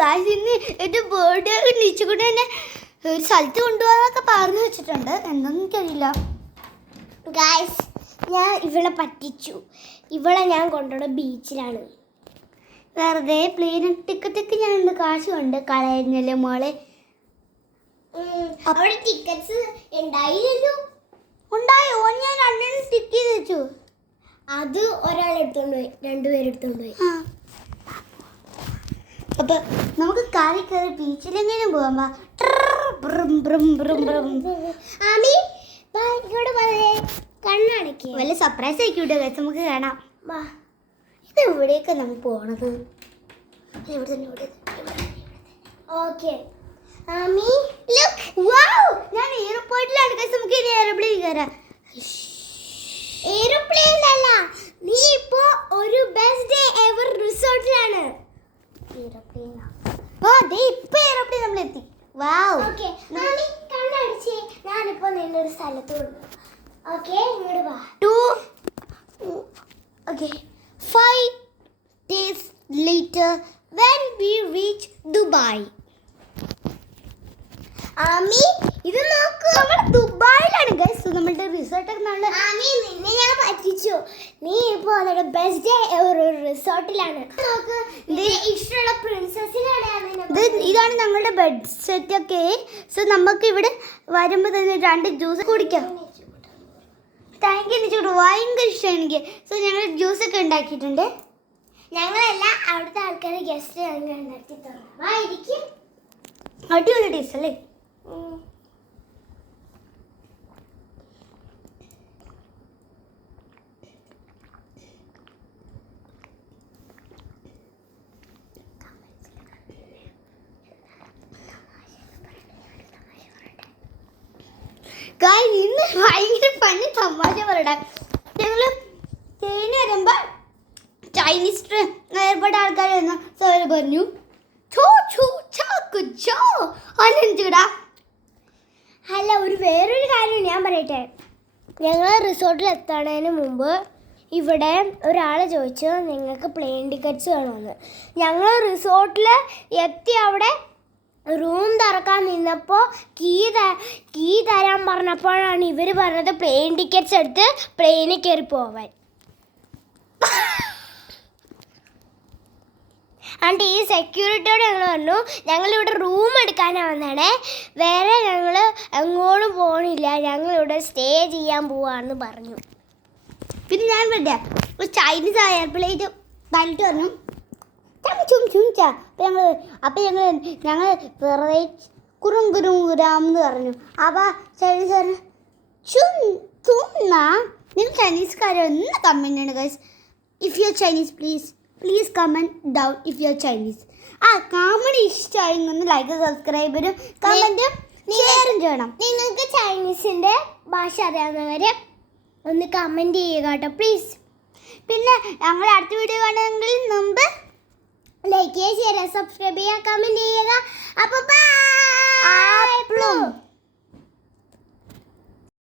Guys ഇന്ന് എൻ്റെ birthday നിശ്ചിക്കൊണ്ട് തന്നെ ഒരു സ്ഥലത്ത് കൊണ്ടുപോകാനൊക്കെ പറഞ്ഞു വെച്ചിട്ടുണ്ട്. എന്താണെന്ന് എനിക്കറിയില്ല. ഗായ്സ് ഞാൻ ഇവളെ പറ്റിച്ചു. ഇവളെ ഞാൻ കൊണ്ടുപോകുന്ന ബീച്ചിലാണ്. വെറുതെ പ്ലെയിൻ ടിക്കറ്റൊക്കെ ഞാൻ കാശ് കൊണ്ട് കളയുന്നല്ലേ മോളെ. അവിടെ ടിക്കറ്റ്സ് ഉണ്ടായില്ലല്ലോ. ഉണ്ടായോ? ഞാൻ രണ്ടെണ്ണം ടിക്ക് ചെയ്ത് വെച്ചു. അത് ഒരാൾ എടുത്തോണ്ട് പോയി, രണ്ടുപേരെടുത്തോണ്ട് പോയി. അപ്പൊ നമുക്ക് കയറി കയറി ബീച്ചിലെങ്കിലും പോകാം. ആമി ഇങ്ങോട്ട് പറയേ, കണ്ണടക്കി വല്ല സർപ്രൈസ് ആയിക്കൂട്ടെ ഗൈസ്, നമുക്ക് കാണാം. ഇത് എവിടേക്കാ നമുക്ക് പോണത്? ഇവിടെ തന്നെ. Okay Ami look. വൗ, ഞാൻ എയർപോർട്ടിലാണ് ഗൈസ്. നമുക്ക് ഇനി എയർപ്ലെയിൻ കയറാം. എയർപ്ലെയിനിലല്ല, നീ ഇപ്പോ ഒരു ബെസ്റ്റ് ഡേ എവർ റിസോർട്ടിലാണ്. എയർപ്ലെയിനാ? ഇപ്പൊ എയർപ്ലെയിൻ നമ്മൾ എത്തി. വൗ. ഓക്കെ ആമി കണ്ണടച്ചേ, ഞാനിപ്പോ നിന്നൊരു സ്ഥലത്ത് കൊണ്ടു. ഓക്കെ ഇങ്ങോട്ട് വാ. 5 days later when we reach Dubai. Ami ഇത് നോക്കൂ, നമ്മൾ ദുബായിലാണ് ഗൈസ്. നമ്മുടെ റിസോർട്ടൊക്കെ നല്ല. ആമി നിന്നെ ഞാൻ പറ്റിച്ചു. നീ ഇപ്പോ നമ്മുടെ ബെസ്റ്റ് ഡേ എവർ റിസോർട്ടിലാണ്. നോക്ക്, ഇഷ്ടമുള്ള പ്രിൻസസിനാണ്. ഇതാണ് ഞങ്ങളുടെ ബെഡ് സെറ്റ് ഒക്കെ. സോ നമുക്ക് ഇവിടെ വരുമ്പോൾ തന്നെ 2 ജ്യൂസ് കുടിക്കാം. താങ്ക് യു നിച്ചോട്ട്, ഭയങ്കര ഇഷ്ടമാണ് എനിക്ക്. സോ ഞങ്ങൾ ജ്യൂസൊക്കെ ഉണ്ടാക്കിയിട്ടുണ്ട്. ഞങ്ങളല്ല, അവിടുത്തെ ആൾക്കാരെ ഗസ്റ്റ് ഉണ്ടാക്കി തന്നു. അടിപൊളി ടേസ്റ്റ് അല്ലേ? ഇന്ന് ഭയങ്കര പണി തമാശ പറയട്ടെ. ഞങ്ങൾ തേനി വരുമ്പോ ചൈനീസ് ഏർപ്പെട്ട ആൾക്കാർ സാറ് പറഞ്ഞു അല്ല, വേറൊരു കാര്യം ഞാൻ പറയട്ടെ. ഞങ്ങൾ റിസോർട്ടിൽ എത്തുന്നതിന് മുമ്പ് ഇവിടെ ഒരാൾ ചോദിച്ചു നിങ്ങൾക്ക് പ്ലെയിൻ ടിക്കറ്റ്സ് വേണമെന്ന്. ഞങ്ങൾ റിസോർട്ടിൽ എത്തി അവിടെ റൂം തുറക്കാൻ നിന്നപ്പോൾ കീ തരാൻ പറഞ്ഞപ്പോഴാണ് ഇവർ പറഞ്ഞത് പ്ലെയിൻ ടിക്കറ്റ്സ് എടുത്ത് പ്ലെയിനിൽ കയറി പോവാൻ. എന്നിട്ട് ഈ സെക്യൂരിറ്റിയോട് ഞങ്ങൾ പറഞ്ഞു ഞങ്ങളിവിടെ റൂം എടുക്കാനാണ് വന്നതാണ്, വേറെ ഞങ്ങൾ എങ്ങോട്ടും പോകണില്ല, ഞങ്ങളിവിടെ സ്റ്റേ ചെയ്യാൻ പോവാന്ന് പറഞ്ഞു. പിന്നെ ഞാൻ പറയാ ഒരു ചൈനീസ് എയർപ്ലെയിൻ തന്നിട്ട് പറഞ്ഞു ഞങ്ങൾ വെറുതെ കുറുങ്കുരാന്ന് പറഞ്ഞു. അപ്പോൾ ചൈനീസ് പറഞ്ഞു നിങ്ങൾ ചൈനീസുകാരെ ഒന്ന് കമൻ്റ് ആണ് guys. If you are Chinese please comment down if you are Chinese. Comedy ഇഷ്ടമായെങ്കിൽ ലൈക്ക് സബ്സ്ക്രൈബരും കമൻറ്റും ഷെയറും ചെയ്യണം. നിങ്ങൾക്ക് ചൈനീസിൻ്റെ ഭാഷ അറിയാവുന്നവർ ഒന്ന് കമൻറ്റ് ചെയ്യുക കേട്ടോ പ്ലീസ്. പിന്നെ ഞങ്ങൾ അടുത്ത വീഡിയോ കാണുമെങ്കിൽ മുമ്പ് ലൈക്ക് ചെയ്യുക, ഷെയർ, സബ്സ്ക്രൈബ് ചെയ്യുക, കമൻറ്റ് ചെയ്യുക. അപ്പോൾ ബൈ.